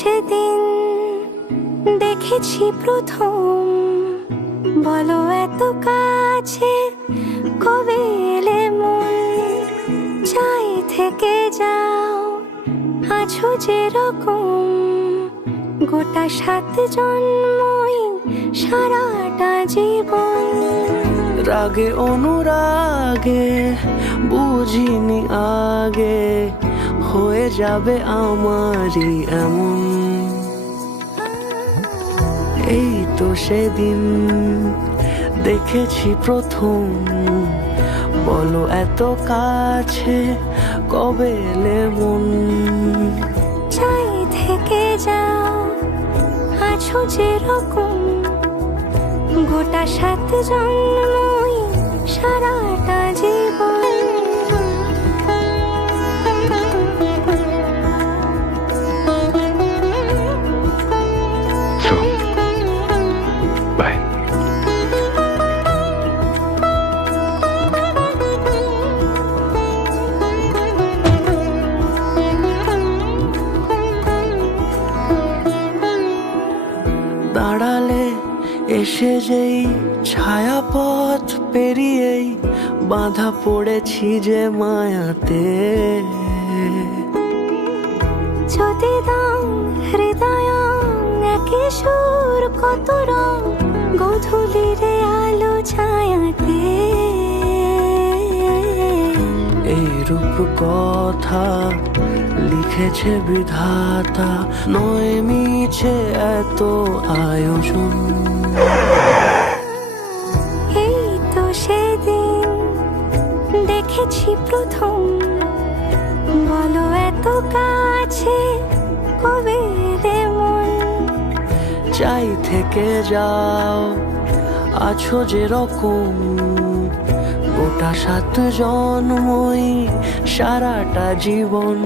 সেদিন দেখেছি প্রথম, বলো এত কাছে কবে এলে মন, চাই থেকে যাও আছো যেরকম, গোটা 7 জন্মই সারাটা জীবন। রাগে অনুরাগে বুঝিনি আগে, হয়ে যাবে আমারই এমন। এই তো সেদিন দেখেছি প্রথম, বলো এত কাছে কবে এলে মন, চাই থেকে যাও আছো যেরকম, গোটা 7 জন্মই সারাটা জীবন। বাই। দাঁড়ালে এসে যেই ছায়াপথ পেরিয়েই বাঁধা পড়েছি যে মায়াতে, যদি দাও হৃদয় একে সুর কত রং, গধূলিরে আলো ছায়াতে। এই রূপ কথা লিখেছে বিধাতা, নয় মিছে এত আয়োজন। এই তো সেদিন দেখেছি প্রথম, বলো এত কাছে কবে এলে মন, চাই থেকে যাও আছো যেরকম, গোটা 7 জন্মই সারাটা জীবন।